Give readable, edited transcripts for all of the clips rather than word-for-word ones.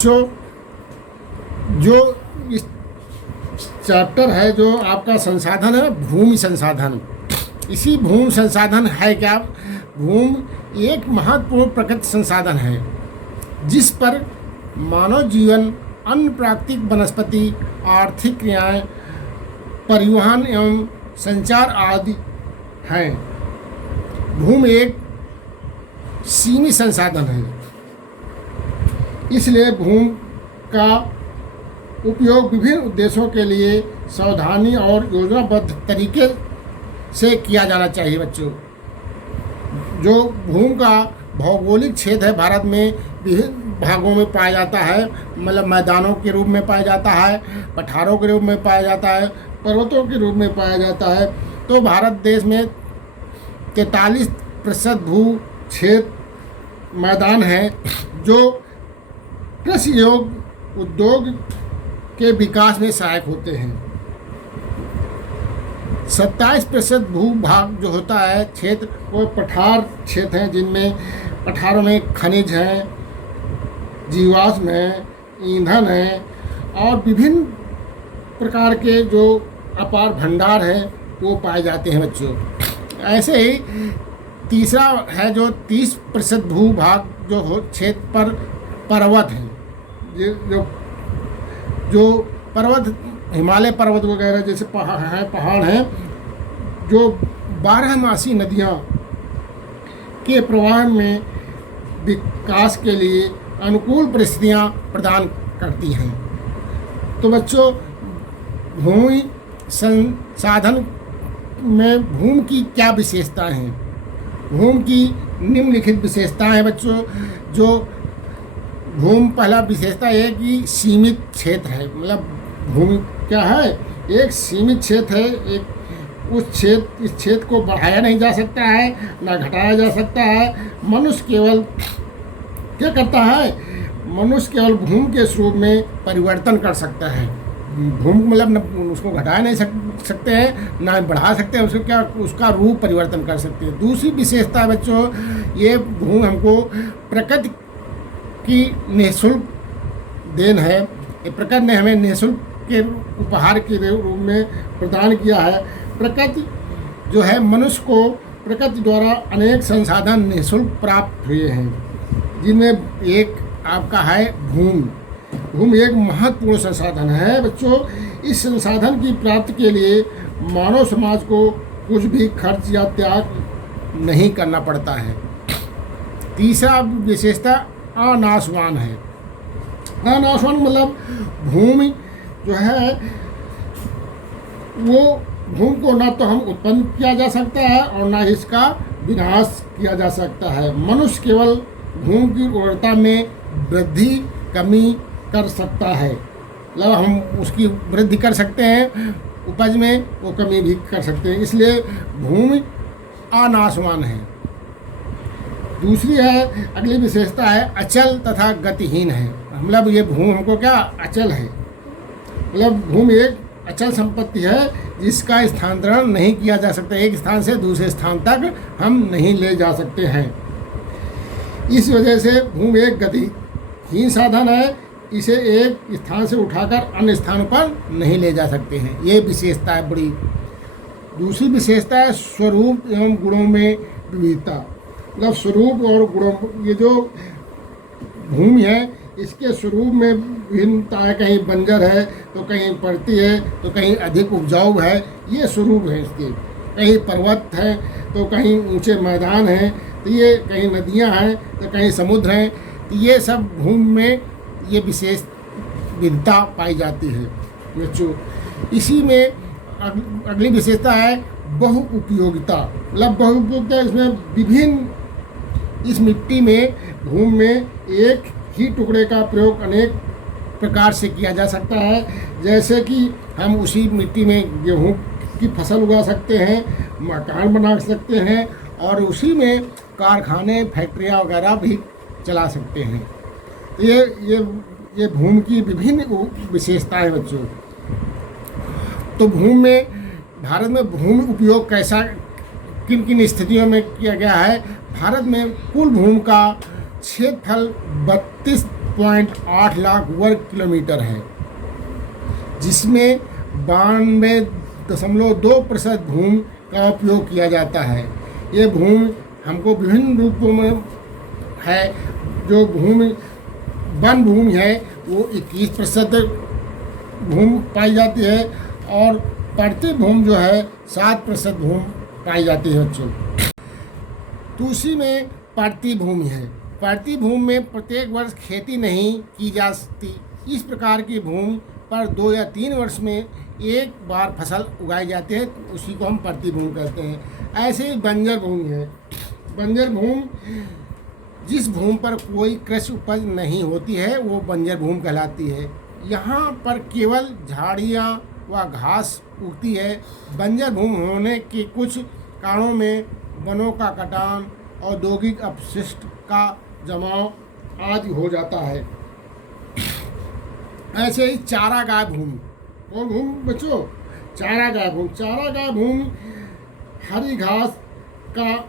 जो जो इस चैप्टर है जो आपका संसाधन है भूमि संसाधन। इसी भूमि संसाधन है क्या, भूमि एक महत्वपूर्ण प्रकृति संसाधन है जिस पर मानव जीवन, अन्य प्राकृतिक वनस्पति, आर्थिक क्रियाएं, परिवहन एवं संचार आदि हैं। भूमि एक सीमित संसाधन है, इसलिए भूमि का उपयोग विभिन्न उद्देश्यों के लिए सावधानी और योजनाबद्ध तरीके से किया जाना चाहिए। बच्चों, जो भूमि का भौगोलिक क्षेत्र है भारत में विभिन्न भागों में पाया जाता है, मतलब मैदानों के रूप में पाया जाता है, पठारों के रूप में पाया जाता है, पर्वतों के रूप में पाया जाता है। तो भारत देश में 43% भू क्षेत्र मैदान है जो कृषि योग उद्योग के विकास में सहायक होते हैं। 27% भूभाग जो होता है क्षेत्र वो पठार क्षेत्र हैं, जिनमें पठारों में खनिज हैं, जीवाश्म हैं, ईंधन है और विभिन्न प्रकार के जो अपार भंडार हैं वो पाए जाते हैं। बच्चों, ऐसे ही तीसरा है जो 30% भूभाग जो क्षेत्र पर पर्वत हैं, जो पर्वत, हिमालय पर्वत वगैरह जैसे पहाड़ हैं जो 12मासी नदियाँ के प्रवाह में विकास के लिए अनुकूल परिस्थितियाँ प्रदान करती हैं। तो बच्चों, भूमि संसाधन में भूमि की क्या विशेषताएं हैं? भूमि की निम्नलिखित विशेषताएं हैं बच्चों। जो भूमि, पहला विशेषता है कि सीमित क्षेत्र है, मतलब भूमि क्या है, एक सीमित क्षेत्र है। इस क्षेत्र को बढ़ाया नहीं जा सकता है, ना घटाया जा सकता है। मनुष्य केवल क्या करता है, मनुष्य केवल भूमि के स्वरूप में परिवर्तन कर सकता है। भूमि मतलब न उसको घटाया नहीं सकते हैं, ना बढ़ा सकते हैं, उसको क्या, उसका रूप परिवर्तन कर सकते हैं। दूसरी विशेषता है बच्चों, ये भूमि हमको प्रकृति की निःशुल्क देन है। ये प्रकृति ने हमें निःशुल्क के उपहार के रूप में प्रदान किया है। प्रकृति जो है, मनुष्य को प्रकृति द्वारा अनेक संसाधन निःशुल्क प्राप्त हुए हैं, जिनमें एक आपका है भूमि। भूमि एक महत्वपूर्ण संसाधन है बच्चों। इस संसाधन की प्राप्ति के लिए मानव समाज को कुछ भी खर्च या त्याग नहीं करना पड़ता है। तीसरा विशेषता अनाशवान है। अनाशवान मतलब भूमि जो है वो भूमि को ना तो हम उत्पन्न किया जा सकता है और ना इसका विनाश किया जा सकता है। मनुष्य केवल भूमि की उर्वरता में वृद्धि कमी कर सकता है, मतलब हम उसकी वृद्धि कर सकते हैं, उपज में वो कमी भी कर सकते हैं, इसलिए भूमि अनाशवान है। दूसरी है, अगली विशेषता है अचल तथा गतिहीन है। मतलब ये भूमि हमको क्या, अचल है, मतलब भूमि एक अचल संपत्ति है जिसका स्थानांतरण नहीं किया जा सकता। एक स्थान से दूसरे स्थान तक हम नहीं ले जा सकते हैं। इस वजह से भूमि एक गतिहीन साधन है, इसे एक स्थान से उठाकर अन्य स्थानों पर नहीं ले जा सकते हैं। ये विशेषता है बड़ी। दूसरी विशेषता है स्वरूप एवं गुणों में विविधता। मतलब स्वरूप और गुणों, ये जो भूमि है इसके स्वरूप में भिन्नता है। कहीं बंजर है तो कहीं परती है तो कहीं अधिक उपजाऊ है, ये स्वरूप है इसके। कहीं पर्वत है तो कहीं ऊंचे मैदान हैं, तो ये कहीं नदियां हैं तो कहीं समुद्र हैं। तो ये सब भूमि में ये विशेष विविधता पाई जाती है बच्चों। इसी में अगली विशेषता है बहुउपयोगिता। मतलब बहुउपयोगिता, इसमें विभिन्न, इस मिट्टी में, भूमि में एक ही टुकड़े का प्रयोग अनेक प्रकार से किया जा सकता है। जैसे कि हम उसी मिट्टी में गेहूं की फसल उगा सकते हैं, मकान बना सकते हैं और उसी में कारखाने, फैक्ट्रियां वगैरह भी चला सकते हैं। ये भूमि की विभिन्न विशेषताएं बच्चों। तो भूमि में, भारत में भूमि उपयोग कैसा, किन किन स्थितियों में किया गया है? भारत में कुल भूमि का क्षेत्रफल 1.8 लाख वर्ग किलोमीटर है, जिसमें 92.2% भूमि का उपयोग किया जाता है। ये भूमि हमको विभिन्न रूपों में है। जो भूमि वन भूमि है वो 21% भूमि पाई जाती है, और पड़ती भूमि जो है 7% भूमि पाई जाती है बच्चों। दूसरी में पड़ती भूमि है। पड़ती भूमि में प्रत्येक वर्ष खेती नहीं की जा सकती। इस प्रकार की भूमि पर 2 या 3 वर्ष में एक बार फसल उगाई जाती है, उसी को हम पड़ती भूमि कहते हैं। ऐसे ही बंजर भूमि है। बंजर भूमि, जिस भूमि पर कोई कृषि उपज नहीं होती है, वो बंजर भूमि कहलाती है। यहाँ पर केवल झाड़ियाँ व घास उगती है। बंजर भूमि होने के कुछ कारणों में वनों का कटान, औद्योगिक अपशिष्ट का जमाव आदि हो जाता है। ऐसे ही चारागाह भूमि। कौन भूमि बच्चों? चारागाह भूमि। चारागाह भूमि हरी घास का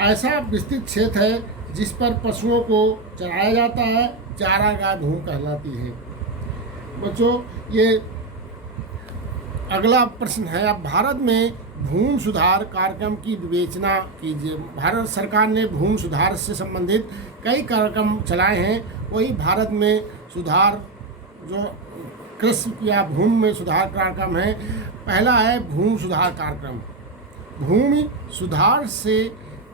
ऐसा विस्तृत क्षेत्र है जिस पर पशुओं को चराया जाता है, चारागाह भूमि कहलाती है। बच्चों, ये अगला प्रश्न है, अब भारत में भूमि सुधार कार्यक्रम की विवेचना कीजिए। भारत सरकार ने भूमि सुधार से संबंधित कई कार्यक्रम चलाए हैं। वही भारत में सुधार जो कृषि या भूमि में सुधार कार्यक्रम है, पहला है भूमि सुधार कार्यक्रम। भूमि सुधार से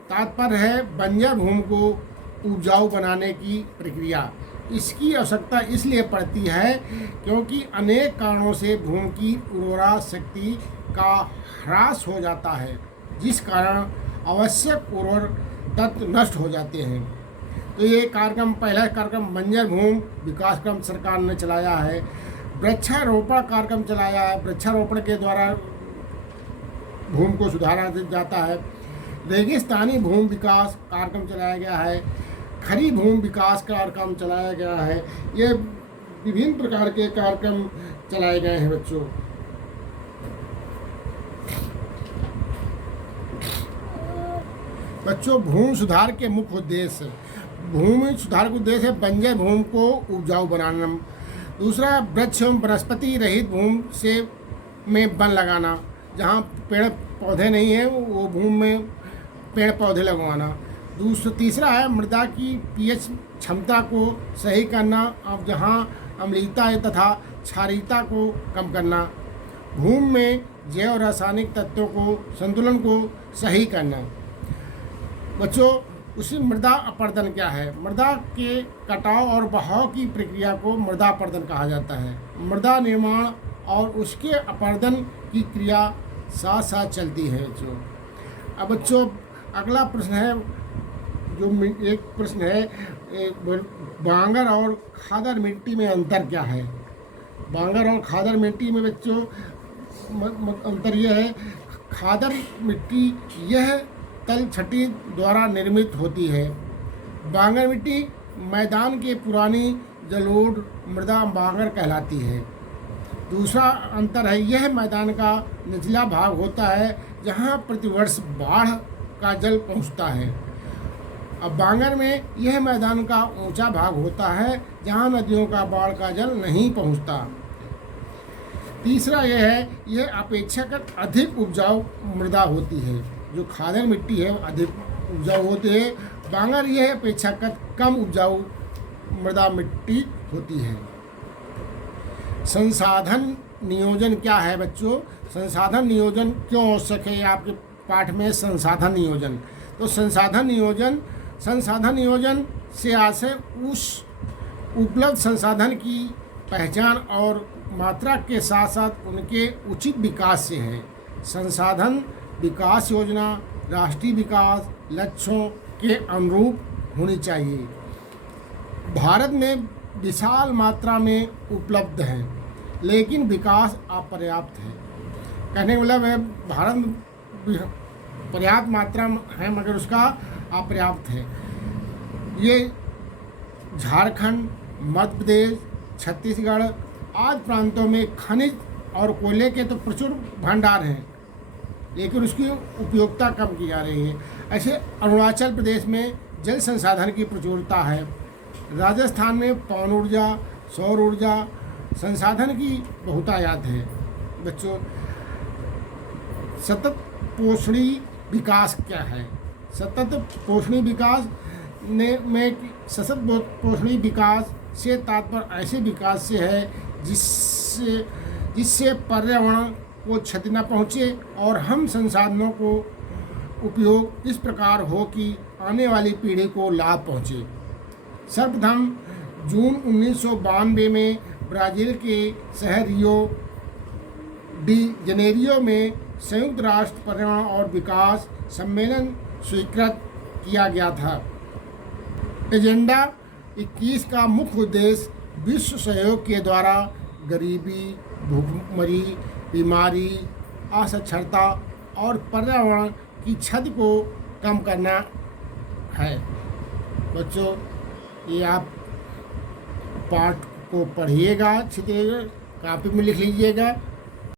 तात्पर्य है बंजर भूमि को उपजाऊ बनाने की प्रक्रिया। इसकी आवश्यकता इसलिए पड़ती है क्योंकि अनेक कारणों से भूमि की उर्वरा शक्ति का ह्रास हो जाता है, जिस कारण आवश्यक उर्वरक तत्व नष्ट हो जाते हैं। तो ये कार्यक्रम, पहला कार्यक्रम बंजर भूमि विकास क्रम सरकार ने चलाया है। वृक्षारोपण कार्यक्रम चलाया है। वृक्षारोपण के द्वारा भूमि को सुधारा जाता है। रेगिस्तानी भूमि विकास कार्यक्रम चलाया गया है। खरी भूमि विकास कार्यक्रम चलाया गया है। ये विभिन्न प्रकार के कार्यक्रम चलाए गए हैं बच्चों। भूमि सुधार के मुख्य उद्देश्य। भूमि सुधार का उद्देश्य है बंजर भूमि को उपजाऊ बनाना। दूसरा, वृक्ष एवं वनस्पति रहित भूमि से में वन लगाना। जहाँ पेड़ पौधे नहीं है वो भूमि में पेड़ पौधे लगवाना। तीसरा है मृदा की पीएच क्षमता को सही करना। अब जहाँ अम्लीयता तथा क्षारीयता को कम करना। भूमि में जैव रासायनिक तत्वों को संतुलन को सही करना। बच्चों, उसी मृदा अपर्दन क्या है? मृदा के कटाव और बहाव की प्रक्रिया को मृदा अपर्दन कहा जाता है। मृदा निर्माण और उसके अपर्दन की क्रिया साथ साथ चलती है बच्चों। अब बच्चों, अगला प्रश्न है, जो एक प्रश्न है, बांगर और खादर मिट्टी में अंतर क्या है? बांगर और खादर मिट्टी में बच्चों अंतर यह है, खादर मिट्टी यह तलछटी द्वारा निर्मित होती है। बांगर मिट्टी मैदान के पुरानी जलोढ़ मृदा बांगर कहलाती है। दूसरा अंतर है, यह मैदान का निचला भाग होता है जहाँ प्रतिवर्ष बाढ़ का जल पहुँचता है। अब बांगर में यह मैदान का ऊंचा भाग होता है जहाँ नदियों का बाढ़ का जल नहीं पहुँचता। तीसरा यह है, यह अपेक्षाकृत अधिक उपजाऊ मृदा होती है। जो खादर मिट्टी है वो अधिक उपजाऊ होती है। बांगर यह अपेक्षाकृत कम उपजाऊ मृदा मिट्टी होती है। संसाधन नियोजन क्या है बच्चों? संसाधन नियोजन क्यों आवश्यक है? आपके पाठ में संसाधन नियोजन। तो संसाधन नियोजन से आशय उस उपलब्ध संसाधन की पहचान और मात्रा के साथ साथ उनके उचित विकास से है। संसाधन विकास योजना राष्ट्रीय विकास लक्ष्यों के अनुरूप होनी चाहिए। भारत में विशाल मात्रा में उपलब्ध है, लेकिन विकास अपर्याप्त है। कहने का मतलब है, भारत में पर्याप्त मात्रा है मगर उसका अपर्याप्त है। ये झारखंड, मध्य प्रदेश, छत्तीसगढ़ आदि प्रांतों में खनिज और कोयले के तो प्रचुर भंडार हैं, लेकिन उसकी उपयोगिता कम की जा रही है। ऐसे अरुणाचल प्रदेश में जल संसाधन की प्रचुरता है। राजस्थान में पवन ऊर्जा, सौर ऊर्जा संसाधन की बहुतायत है। बच्चों, सतत पोषणी विकास क्या है? सतत पोषणी विकास सतत पोषणी विकास से तात्पर्य ऐसे विकास से है जिससे पर्यावरण को क्षति न पहुँचे और हम संसाधनों को उपयोग इस प्रकार हो कि आने वाली पीढ़ी को लाभ पहुँचे। सर्वप्रथम जून 1992 में ब्राज़ील के शहर रियो डी जनेरियो में संयुक्त राष्ट्र पर्यावरण और विकास सम्मेलन स्वीकृत किया गया था। एजेंडा 21 का मुख्य उद्देश्य विश्व सहयोग के द्वारा गरीबी, भूखमरी, बीमारी, असाक्षरता और पर्यावरण की क्षति को कम करना है। बच्चों, ये आप पाठ को पढ़िएगा, अच्छी तरह कापी में लिख लीजिएगा